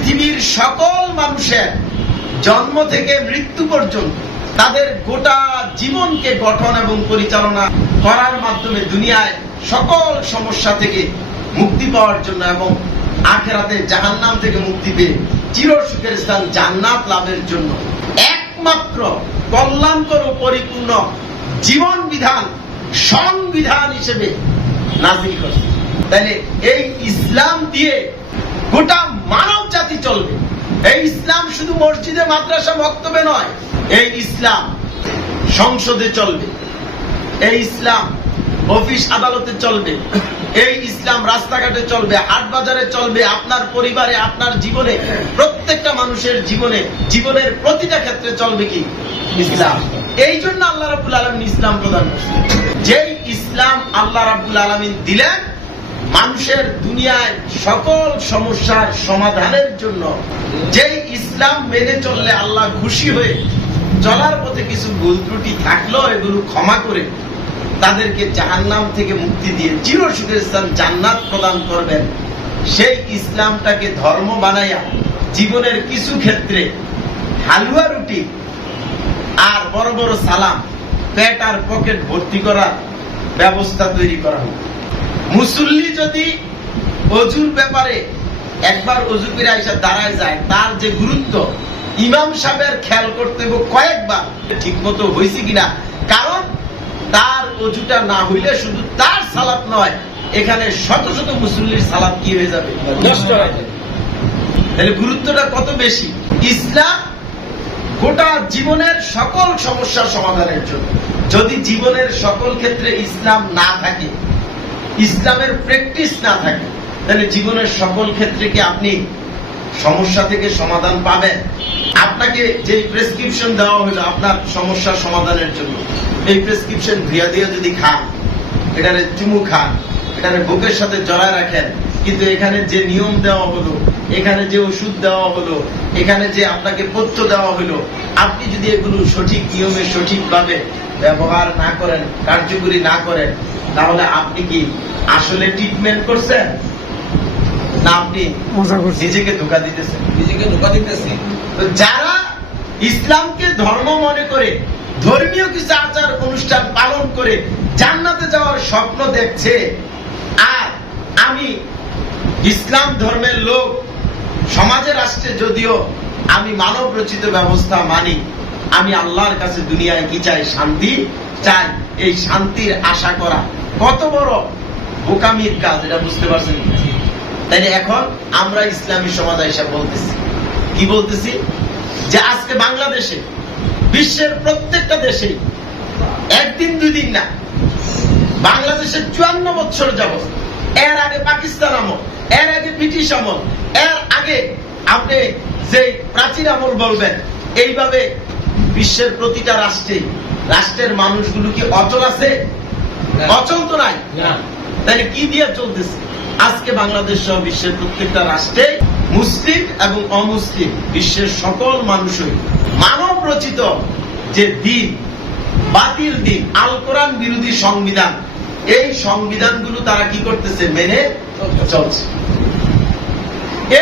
পৃথিবীর সকল মানুষের জন্ম থেকে মৃত্যু পর্যন্ত তাদের গোটা জীবনকে গঠন এবং পরিচালনা করার মাধ্যমে দুনিয়ায় সকল সমস্যা থেকে মুক্তি পাওয়ার জন্য এবং আখিরাতে জাহান্নাম থেকে মুক্তি পেয়ে চিরসুখের স্থান জান্নাত লাভের জন্য একমাত্র কল্যাণকর ও পরিপূর্ণ জীবন বিধান সংবিধান হিসেবে নাজিল করেছে। তাহলে এই ইসলাম দিয়ে গোটা মানব জাতি চলবে। এই ইসলাম শুধু মসজিদে মাদ্রাসা বক্তব্যে নয়, এই ইসলাম সংসদে চলবে, এই ইসলাম অফিস আদালতে চলবে, এই ইসলাম রাস্তাঘাটে চলবে, হাট বাজারে চলবে, আপনার পরিবারে, আপনার জীবনে, প্রত্যেকটা মানুষের জীবনে, জীবনের প্রতিটা ক্ষেত্রে চলবে কি ইসলাম। এই জন্য আল্লাহ রাব্বুল আলামিন ইসলাম প্রদান করেছেন। যেই ইসলাম আল্লাহ রাব্বুল আলামিন দিলেন মানুষের দুনিয়ায় সকল সমস্যার সমাধানের জন্য, যেই ইসলাম মেনে চললে আল্লাহ খুশি হয়ে চলার পথে কিছু ভুল ত্রুটি থাকলেও এগুলো ক্ষমা করে তাদেরকে জাহান্নাম থেকে মুক্তি দিয়ে চিরসুখের স্থান জান্নাত প্রদান করবেন, সেই ইসলামটাকে ধর্ম বানাইয়া জীবনের কিছু ক্ষেত্রে হালুয়া রুটি আর বড় বড় সালাম, পেট আর পকেট ভর্তি করার ব্যবস্থা তৈরি করা হোক। মুসল্লি যদি অজুর ব্যাপারে একবার অজু করে আইসা দাঁড়ায় যায়, তার যে গুরুত্ব ইমাম সাহেবের খেয়াল করতে হবে কয়েকবার ঠিক মতো হয়েছে কিনা। কারণ তার অজুটা না হইলে শুধু তার সালাত নয়, এখানে শত শত মুসল্লির সালাত কি হয়ে যাবে, নষ্ট হয়ে যাবে। তাহলে গুরুত্বটা কত বেশি। ইসলাম গোটা জীবনের সকল সমস্যার সমাধানের জন্য। যদি জীবনের সকল ক্ষেত্রে ইসলাম না থাকে, ইসলামের প্র্যাকটিস না থাকে, তাহলে জীবনের সকল ক্ষেত্রে কি আপনি সমস্যা থেকে সমাধান পাবেন? আপনাকে যে প্রেসক্রিপশন দেওয়া হলো আপনার সমস্যার সমাধানের জন্য, এই প্রেসক্রিপশন ধুয়া দিয়ে যদি খান, এটারে চুমু খান, এটারে বুকের সাথে জড়ায় রাখেন, কিন্তু এখানে যে নিয়ম দেওয়া হলো, এখানে যে ওষুধ দেওয়া হলো, এখানে যে আপনাকে পথ্য দেওয়া হলো, আপনি যদি এগুলো সঠিক নিয়মে সঠিকভাবে ব্যবহার না করেন, কার্যকরী না করেন, তাহলে আপনি কি আসলে ট্রিটমেন্ট করছেন না আপনি নিজেকে ধোঁকা দিতেছেন? নিজেকে ধোঁকা দিতেছি। তো যারা ইসলামকে ধর্ম মনে করে ধর্মীয় কিছু আচার অনুষ্ঠান পালন করে জান্নাতে যাওয়ার স্বপ্ন দেখছে, আর আমি ইসলাম ধর্মের লোক, সমাজে রাষ্ট্রে যদিও আমি মানব রচিত ব্যবস্থা মানি, আমি আল্লাহর কাছে দুনিয়ায় কি চাই? শান্তি চাই। এই শান্তির আশা করা কত বড় বোকামির কাজ, এটা বুঝতে পারছেন? তাই এখন আমরা ইসলামী সমাজ হিসাব বলতেছি, কি বলতেছি? যে আজকে বাংলাদেশে, বিশ্বের প্রত্যেকটা দেশে একদিন দুই দিন না, বাংলাদেশের 54 বছর যাবত, এর আগে পাকিস্তান আমল, এর আগে ব্রিটিশ আমল, এর আগে আপনি যে প্রাচীন আমল বলবেন, এইভাবে বিশ্বের প্রতিটা রাষ্ট্রে, রাষ্ট্রের মানুষগুলো কি অচল আছে? অচল তো নাই। তাহলে কি দিয়ে চলতেছে? আজকে বাংলাদেশ সহ বিশ্বের প্রত্যেকটা রাষ্ট্রে মুসলিম এবং অমুসলিম বিশ্বের সকল মানুষই মানব রচিত যে দিন, বাতিল দিন, আল কোরআন বিরোধী সংবিধান, এই সংবিধানগুলো তারা কি করতেছে? মেনে চলছে।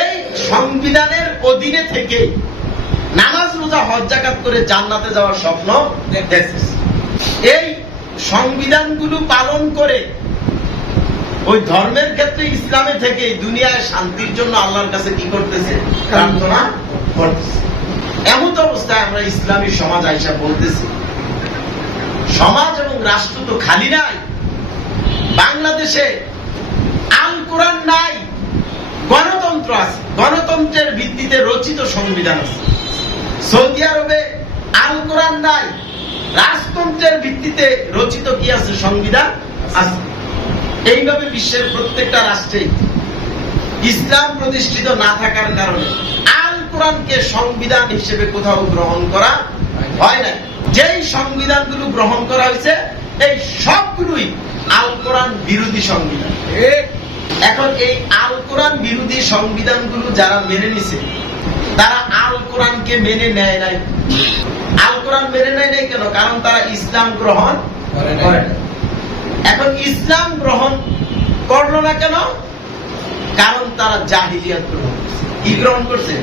এই সংবিধানের অধীনে থেকে নামাজ, রোজা, হজ, যাকাত করে জান্নাতে যাওয়ার স্বপ্ন দেখতেছে। এই সংবিধানগুলো পালন করে ওই ধর্মের ক্ষেত্রে ইসলামে থেকে দুনিয়ায় শান্তির জন্য আল্লাহর কাছে কি করতেছে? প্রার্থনা করতেছে। এমন অবস্থায় আমরা ইসলামী সমাজ আইসা বলতেছি, সমাজ এবং রাষ্ট্র তো খালি নাই। বাংলাদেশে আল কোরআন নাই, গণতন্ত্র আছে, গণতন্ত্রের ভিত্তিতে রচিত সংবিধান আছে। সৌদি আরবে আল কোরআন নাই, রাজতন্ত্রের ভিত্তিতে রচিত কি আছে? সংবিধান আছে। এইভাবে বিশ্বের প্রত্যেকটা রাষ্ট্রে ইসলাম প্রতিষ্ঠিত না থাকার কারণে আল কোরআনকে সংবিধান হিসেবে কোথাও গ্রহণ করা হয় না। যেই সংবিধানগুলো গ্রহণ করা হয়েছে, এই সবগুলোই আল কোরআন বিরোধী সংবিধান। এখন এই আল কোরআন বিরোধী সংবিধানগুলো যারা মেনে নিছে, তারা আল কোরআনকে মেনে নেয় নাই। আল কোরআন মেনে নেয় নাই কেন? কারণ তারা ইসলাম গ্রহণ করে না। এখন ইসলাম গ্রহণ করলো না কেন? কারণ তারা জাহিলিয়াত গ্রহণ করছে। কি গ্রহণ করছে?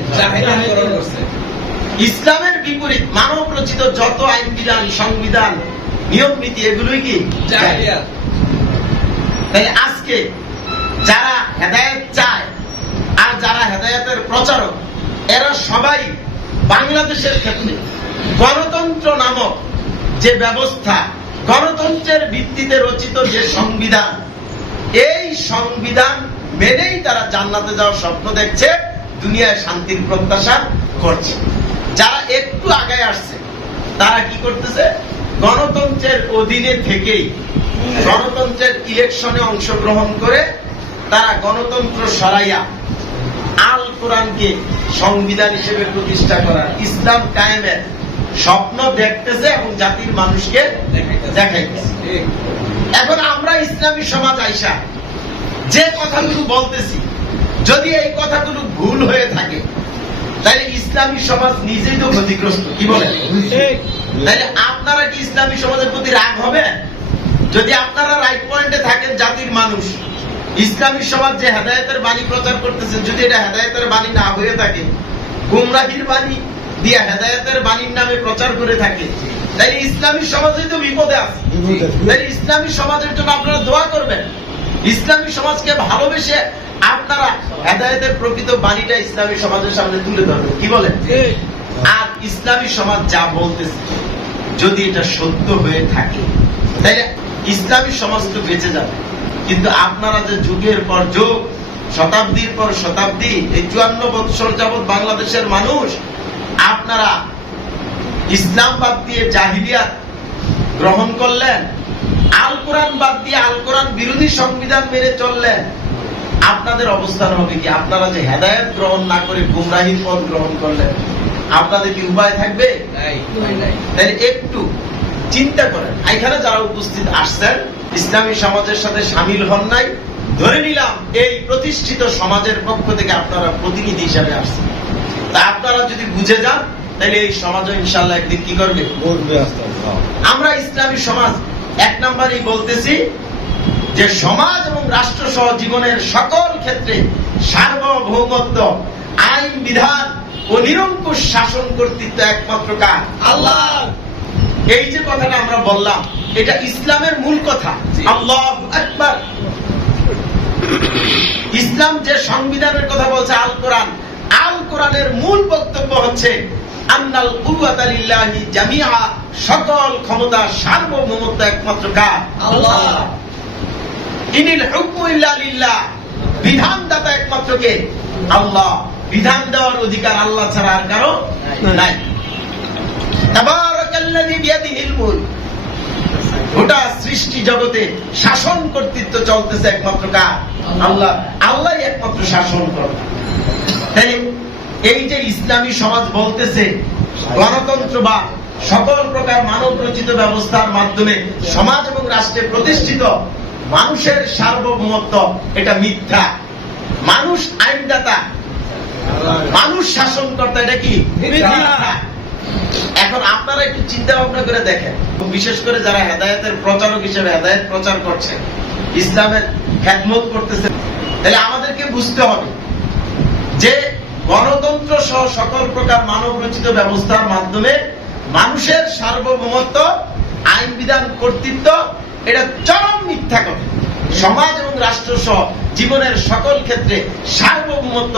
ইসলামের বিপরীত মানব রচিত যত আইন বিধান, সংবিধান, নিয়ম নীতি এগুলোই কি জাহেলিয়াত। তাই আজকে যারা হেদায়েত চায় আর যারা হেদায়েতের প্রচারক, এরা সবাই বাংলাদেশের ক্ষেত্রে গণতন্ত্র নামক যে ব্যবস্থা, গণতন্ত্রের ভিত্তিতে রচিত যে সংবিধান, এই সংবিধান মেনেই তারা জান্নাতে যাওয়ার স্বপ্ন দেখছে, দুনিয়ায় শান্তির প্রত্যাশা করছে। যারা একটু আগে আসছে তারা কি করতেছে? গণতন্ত্রের অধীনে থেকেই গণতন্ত্রের ইলেকশনে অংশগ্রহণ করে তারা গণতন্ত্র সরাইয়া আল কোরআনকে সংবিধান হিসেবে প্রতিষ্ঠা করার, ইসলাম কায়েমের স্বপ্ন দেখতেছে এবং জাতির মানুষকে দেখাইতেছে। এখন আমরা ইসলামী সমাজ আইসা যে কথাগুলো বলতেছি, যদি এই কথাগুলো ভুল হয়ে থাকে তাহলে ইসলামী সমাজ নিজেই তো ক্ষতিগ্রস্ত। কি বলেন? তাহলে আপনারা কি ইসলামী সমাজের প্রতি রাগ হবে? যদি আপনারা রাইট পয়েন্টে থাকেন, জাতির মানুষ, ইসলামী সমাজ যে হেদায়েতের বাণী প্রচার করতেছে, যদি এটা হেদায়েতের বাণী না হয়ে থাকে, গুমরাহির বাণী দিয়া হেদায়েতের বাণীর নামে প্রচার করে থাকে, তাহলে ইসলামী সমাজই তো বিপদে আছে। তাহলে ইসলামী সমাজের জন্য আপনারা দোয়া করবেন, ইসলামী সমাজকে ভালোবেসে আপনারা হেদায়েতের প্রকৃত বাণীটা ইসলামী সমাজের সামনে তুলে ধরবেন। কি বলেন? আর ইসলামী সমাজ যা বলতেছে যদি এটা সত্য হয়ে থাকে, তাহলে ইসলামী সমাজ তো বেঁচে যাবে। কিন্তু আপনারা যে যুগের পর যুগ, শতাব্দীর পর শতাব্দী, এই 54 বৎসর যাবৎ বাংলাদেশের মানুষ আপনারা ইসলাম বাদ দিয়ে জাহিলিয়াত গ্রহণ করলেন, আল কোরআন বাদ দিয়ে আল কোরআন বিরোধী সংবিধান মেনে চললেন, আপনাদের অবস্থান হবে কি? আপনারা যে হেদায়েত গ্রহণ না করে গুমরাহির পথ গ্রহণ করলেন, আপনাদের কি উপায় থাকবে? তাহলে একটু চিন্তা করেন। এখানে যারা উপস্থিত আসছেন ইসলামী সমাজের সাথে সামিল হন নাই, ধরে নিলাম এই প্রতিষ্ঠিত সমাজের পক্ষ থেকে আপনারা প্রতিনিধি হিসাবে আসছেন, তা আপনারা যদি বুঝে যান তাহলে এই সমাজও ইনশাআল্লাহ একদিন কি করবে? আমরা ইসলামী সমাজ এক নম্বরই বলতেছি যে সমাজ এবং রাষ্ট্র সহ জীবনের সকল ক্ষেত্রে সার্বভৌমত্ব, আইন বিধান ও নিরঙ্কুশ শাসন কর্তৃত্ব একমাত্র কার? আল্লাহ। এই যে কথাটা আমরা বললাম, এটা ইসলামের মূল কথা। আল্লাহু আকবার। ইসলাম যে সংবিধানের কথা বলছে আল কোরআন, আল কোরআনের মূল বক্তব্য হচ্ছে আন্নাল কুওয়াতা লিল্লাহি জামিআ, সকল ক্ষমতা, সার্বভৌমত্ব একমাত্র কার? আল্লাহ। ইনিল হুকমু ইল্লা লিল্লাহ, বিধানদাতা একমাত্র কে? আল্লাহ। বিধান দেওয়ার অধিকার আল্লাহ ছাড়া আর কারো নাই। তাবারাকাল্লাযী বিয়াদিহিল মুলক, গোটা সৃষ্টি জগতে শাসন কর্তৃত্ব চলতেছে একমাত্র কার? আল্লাহ। আল্লাহই একমাত্র শাসন কর্তা। তাই এই যে ইসলামী সমাজ বলতেছে গণতন্ত্র বা সকল প্রকার মানব রচিত ব্যবস্থার মাধ্যমে সমাজ এবং রাষ্ট্রে প্রতিষ্ঠিত মানুষের সার্বভৌমত্ব, এটা মিথ্যা। মানুষ আইনদাতা, মানুষ শাসনকর্তা, এটা কি মিথ্যা। এখন আপনারা একটু চিন্তা ভাবনা করে দেখেন, বিশেষ করে যারা হেদায়েতের প্রচারক হিসেবে হেদায়েত প্রচার করছেন, ইসলামের খেদমত করতেছেন, তাহলে আমাদেরকে বুঝতে হবে যে গণতন্ত্র সহ সকল প্রকার মানব রচিত ব্যবস্থার মাধ্যমে মানুষের সার্বভৌমত্ব, আইন বিধান কর্তৃত্ব, এটা চরম মিথ্যা কথা। সমাজ এবং রাষ্ট্র সহ জীবনের সকল ক্ষেত্রে সার্বভৌমত্ব,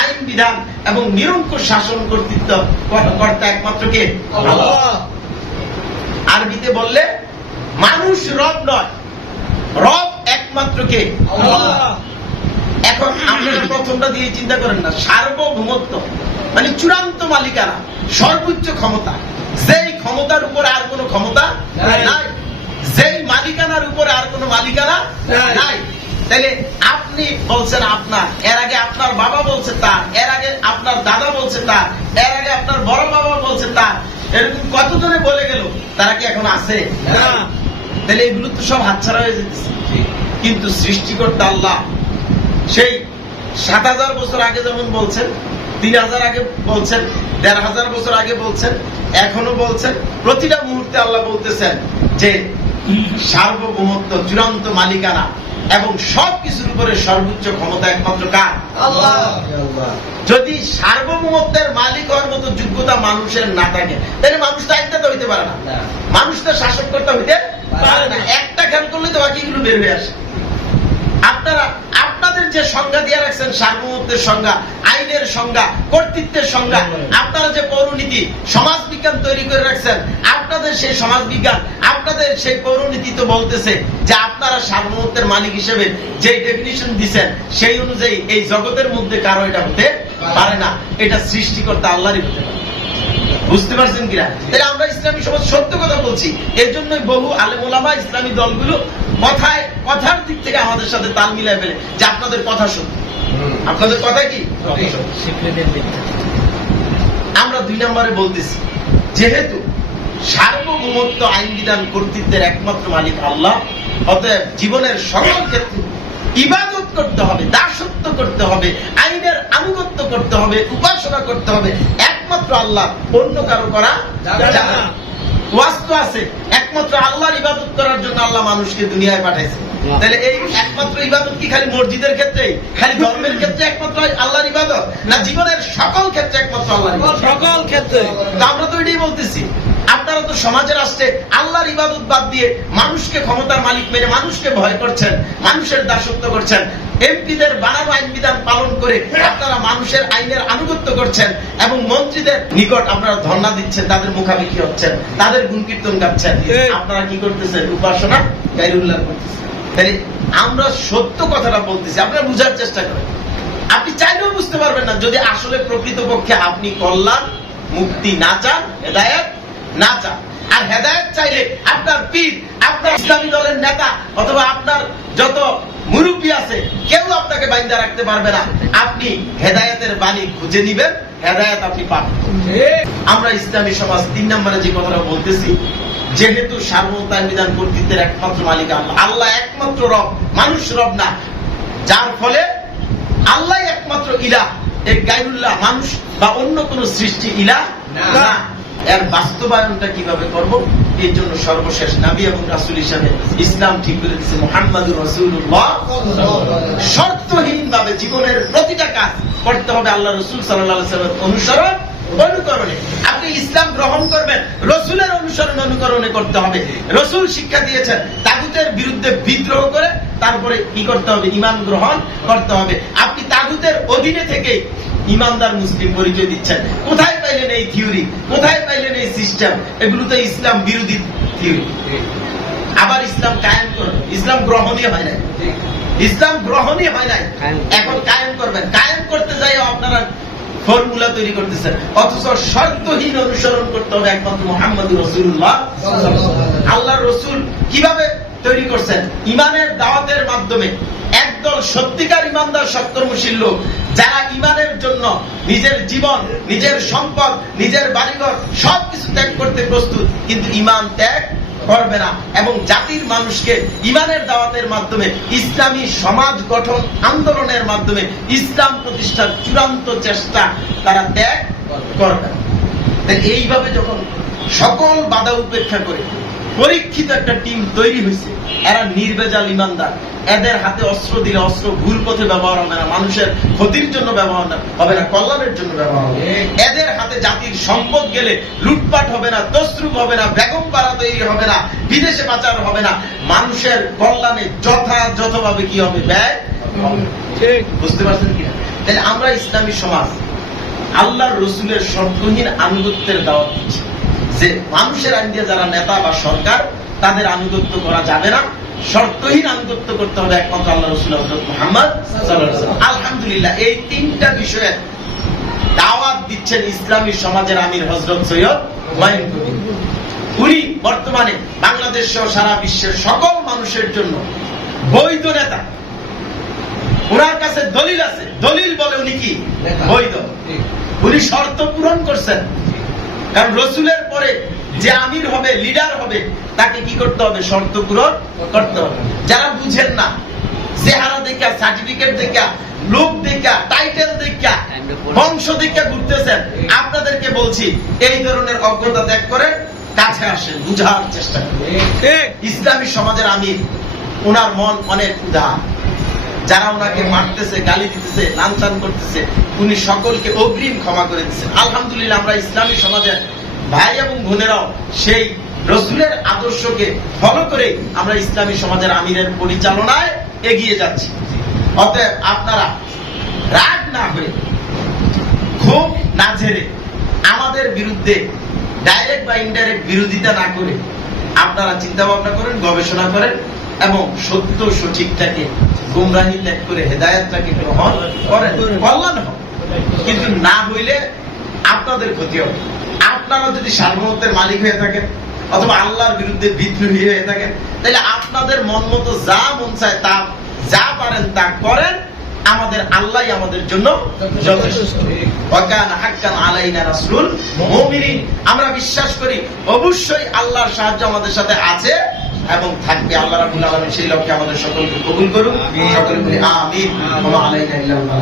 আইন বিধান এবং নিরঙ্কুশ শাসন কর্তৃত্ব কর্তা একমাত্র কে? আল্লাহ। আরবিতে বললে মানুষ রব নয়, রব একমাত্র কে? আল্লাহ। এখন আপনারা প্রথমটা দিয়ে চিন্তা করেন না, সার্বভৌমত্ব মানে চূড়ান্ত মালিকানা, সর্বোচ্চ ক্ষমতা, যেই ক্ষমতার উপরে আর কোনো ক্ষমতা নাই, যেই মালিকানার উপরে আর কোনো মালিকানা নাই। তাহলে আপনি বলছেন আপনার, এর আগে আপনার বাবা বলছে তার, এর আগে আপনার দাদা বলছে তার, এর আগে আপনার বড় বাবা বলছে তার, এরকম কতজনে বলে গেল, তারা কি এখন আছে? তাহলে এগুলো তো সব হাতছাড়া হয়ে যেতেছে। কিন্তু সৃষ্টিকর্তা আল্লাহ সেই ৭,০০০ বছর আগে যেমন বলছেন, ৩,০০০ আগে বলছেন, ১,৫০০ বছর আগে বলছেন, এখনো বলছেন, প্রতিটা মুহূর্তে আল্লাহ বলতেছেন যে সার্বভৌমত্ব, চূড়ান্ত মালিকানা, এবং সবকিছুর উপরে সর্বোচ্চ ক্ষমতা একমাত্র কার? আল্লাহ। যদি সার্বভৌমত্বের মালিক হওয়ার মতো যোগ্যতা মানুষের না থাকে তাহলে মানুষ তো আইনটা হইতে পারে না, মানুষ তো শাসক কর্তা হইতে পারে না। একটা খেয়াল করলে তো বাকিগুলো বের হয়ে আসে। আপনারা আপনাদের যে সংজ্ঞা দিয়ে রাখছেন, সার্বভৌমত্বের সংজ্ঞা, আইনের সংজ্ঞা, কর্তৃত্বের সংজ্ঞা, আপনারা যে পৌরনীতি সমাজ বিজ্ঞান তৈরি করে রাখছেন, আপনাদের সেই সমাজ বিজ্ঞান, আপনাদের সেই পৌরনীতি তো বলতেছে যে আপনারা সার্বভৌমত্বের মালিক হিসেবে যে ডেফিনিশন দিচ্ছেন সেই অনুযায়ী এই জগতের মধ্যে কারো এটা হতে পারে না, এটা সৃষ্টিকর্তা আল্লাহরই হতে পারে। বুঝতে পারছেন কিনা? তাহলে আমরা ইসলামী সমাজ সত্য কথা বলছি, এর জন্যই বহু আলেম ওলামা ইসলামী দলগুলো কথার দিক থেকে আমাদের সাথে তাল মিলাই ফেলে যে আপনাদের কথা সত্য। আপনাদের কথা কি? আমরা 2 নম্বরে বলতেছি, যেহেতু সার্বভৌমত্ব আইন বিধান কর্তৃত্বের একমাত্র মালিক আল্লাহ, অতএব জীবনের সকল ক্ষেত্রে ইবাদত করতে হবে, দাসত্ব করতে হবে, আইনের আনুগত্য করতে হবে, উপাসনা করতে হবে একমাত্র আল্লাহ, অন্য কারো করা যাবে না। ওয়াস্তু আছে একমাত্র আল্লাহর ইবাদত করার জন্য আল্লাহ মানুষকে দুনিয়ায় পাঠাইছে। তাহলে এই একমাত্র ইবাদত কি খালি মসজিদের ক্ষেত্রে, খালি ধর্মের ক্ষেত্রে একমাত্র আল্লাহর ইবাদত, না জীবনের সকল ক্ষেত্রে একমাত্র আল্লাহর ইবাদত? সকল ক্ষেত্রে। তো আমরা তো এটাই বলতেছি, আপনারা তো সমাজের রাষ্ট্রে আল্লাহর ইবাদত বাদ দিয়ে মানুষকে ক্ষমতার মালিক মেনে মানুষকে ভয় করছেন, মানুষের দাসত্ব করছেন, এমপিদের বানানো আইন বিধান পালন করে আপনারা মানুষের আইনের আনুগত্য করছেন এবং মন্ত্রীদের নিকট আপনারা ধর্ণা দিচ্ছেন, তাদের মুখাপেক্ষি হচ্ছেন, তাদের গুণকীর্তন গাচ্ছেন। আপনারা কি করতেছেন? উপাসনা গায়রুল্লাহ করতেছেন। তাহলে আমরা সত্য কথাটা বলতেছি, আপনারা বুঝার চেষ্টা করেন। আপনি চাইলেও বুঝতে পারবেন না যদি আসলে প্রকৃতপক্ষে আপনি কল্যাণ মুক্তি না চান, হেদায়েত না চান। আর হেদায়েত চাইলে আপনার পীর, আপনার ইসলামী দলের নেতা অথবা আপনার যত মুরব্বী আছে কেউ আপনাকে বাইন্দা রাখতে পারবে না। আপনি হেদায়েতের বাণী খুঁজে নিবেন, হেদায়েত আপনি পাবেন। আমরা ইসলামী সমাজ 3 নম্বরে যে কথাটা বলতেছি, যেহেতু সার্বভৌমত্ব আইন বিধান কর্তৃত্বের একমাত্র মালিক আল্লাহ, আল্লাহ একমাত্র রব, মানুষ রব না, যার ফলে আল্লাহ একমাত্র ইলাহ, এই গায়রুল্লাহ মানুষ বা অন্য কোন সৃষ্টি ইলাহ না। এর বাস্তবায়নটা কিভাবে করব? এই জন্য সর্বশেষ নবী এবং রাসূল হিসেবে ইসলাম ঠিক করে দিয়েছে মুহাম্মাদুর রাসূলুল্লাহ। শর্তহীন ভাবে জীবনের প্রতিটা কাজ করতে হবে আল্লাহ রাসূল সাল্লাল্লাহু আলাইহি ওয়াসাল্লামের অনুসরণ অনুকরণে। আপনি ইসলাম গ্রহণ করবেন, রাসূলের অনুসরণ অনুকরণে করতে হবে। রাসূল শিক্ষা দিয়েছেন তাগুতের বিরুদ্ধে বিদ্রোহ করে তারপরে কি করতে হবে? ঈমান গ্রহণ করতে হবে। আপনি তাগুতের অধীনে থেকে ইমানদার মুসলিম পরিচয় দিচ্ছেন। কোথায় পাইলেন এই থিওরি? কোথায় পাইলেন এই সিস্টেম? এগুলো তো ইসলাম বিরোধী থিওরি। আবার ইসলাম কায়েম করবেন, ইসলাম গ্রহণই হয় নাই, ইসলাম গ্রহণই হয় নাই, এখন কায়েম করবেন। কায়েম করতে যাই আপনারা ফর্মুলা তৈরি করতেছেন, অথচ শর্তহীন অনুসরণ করতে হবে একমাত্র মুহাম্মদুর রাসূলুল্লাহ। আল্লাহর রাসূল কিভাবে তৈরি করছেন? ইমানের দাওয়াতের মাধ্যমে। একদল সত্যিকার ইমানদার সৎকর্মশীল লোক যারা ইমানের জন্য নিজের জীবন, নিজের সম্পদ, নিজের বাড়িঘর সবকিছু ত্যাগ করতে প্রস্তুত, কিন্তু ইমান ত্যাগ করবে না। এবং জাতির মানুষকে ইমানের দাওয়াতের মাধ্যমে, ইসলামী সমাজ গঠন আন্দোলনের মাধ্যমে ইসলাম প্রতিষ্ঠার চূড়ান্ত চেষ্টা তারা ত্যাগ করবে না। এইভাবে যখন সকল বাধা উপেক্ষা করে পরীক্ষিত একটা টিম তৈরি হয়েছে, এরা নির্ভেজাল ইমানদার, এদের হাতে অস্ত্র দিলে অস্ত্র ভুল পথে ব্যবহার হবে না, মানুষের ক্ষতির জন্য ব্যবহার হবে না, কল্যাণের জন্য ব্যবহার হবে। এদের হাতে জাতির সম্পদ গেলে লুটপাট হবে না, তসরুপ হবে না, বেগম পাড়া তৈরি হবে না, বিদেশে পাচার হবে না, মানুষের কল্যাণে যথাযথভাবে কি হবে? ব্যয়। বুঝতে পারছেন কিনা? তাহলে আমরা ইসলামী সমাজ আল্লাহর রাসূলের শর্তহীন আনুগত্যের দাওয়াত দিচ্ছি যে মানুষের আইন দিয়ে যারা নেতা বা সরকার, তাদের আনুগত্য করা যাবে না, শর্তহীন আনুগত্য করতে হবে একমাত্র আল্লাহ রাসূল হযরত মুহাম্মদ সাল্লাল্লাহু আলাইহি ওয়াসাল্লাম। আলহামদুলিল্লাহ, এই 3টা বিষয়ে দাওয়াত দিচ্ছেন ইসলামী সমাজের আমির হযরত সৈয়দ হুমায়ুন কবির। উনি বর্তমানে বাংলাদেশ সহ সারা বিশ্বের সকল মানুষের জন্য বৈধ নেতা। ওনার কাছে দলিল আছে, দলিল বলে উনি কি বৈধ। উনি শর্ত পূরণ করছেন, কারণ রাসূলের পরে যে আমির হবে, লিডার হবে, তাকে কি করতে হবে? শর্ত পূরণ করতে হবে। যারা বুঝেন না, চেহারা দেখা, সার্টিফিকেট দেখা, লোক দেখা, টাইটেল দেখা, বংশ দেখা ঘুরতেছেন, আপনাদেরকে বলছি এই ধরনের অজ্ঞতা ত্যাগ করে কাছে আসেন, বুঝার চেষ্টা করেন। ইসলামী সমাজের আমির ওনার মন অনেক উদার। যারা ওনাকে মারতেছে, গালি দিতেছে, লাঞ্ছন করতেছে, উনি সকলকে অগ্রিম ক্ষমা করে দিচ্ছেন। আলহামদুলিল্লাহ, আমরা ইসলামী সমাজের ভাই এবং বোনেরাও সেই রসুলের আদর্শকে ফলো করে আমরা ইসলামী সমাজের আমিরের পরিচালনায় এগিয়ে যাচ্ছি। অতএব আপনারা রাগ না হয়ে, ক্ষোভ না ঝেড়ে, আমাদের বিরুদ্ধে ডাইরেক্ট বা ইনডাইরেক্ট বিরোধিতা না করে আপনারা চিন্তা ভাবনা করেন, গবেষণা করেন এবং সত্য সঠিকটাকে, গুমরাহি ত্যাগ করে হেদায়েতটাকে গ্রহণ করেন, কল্যাণ হবে। কিন্তু না হইলে আপনাদের ক্ষতি হবে। আপনারা যদি সার্বভৌমত্বের মালিক হয়ে থাকেন অথবা আল্লাহর বিরুদ্ধে বিদ্রোহী হয়ে থাকেন, তাহলে আপনাদের মন মতো যা মন চায় তা, যা পারেন তা করেন। আমাদের আল্লাহ আমাদের জন্য যথেষ্ট। ওয়াকানা হাক্কান আলাইনা রাসূলুল মুমিনিন, আমরা বিশ্বাস করি অবশ্যই আল্লাহর সাহায্য আমাদের সাথে আছে এবং থাকবে। আল্লাহ রাব্বুল আলামিন সেই লক্ষ্যে আমাদের সকলকে কবুল করুন। সকলে বলি আমিন। ওয়া আলাইনা ইল্লাল্লাহ।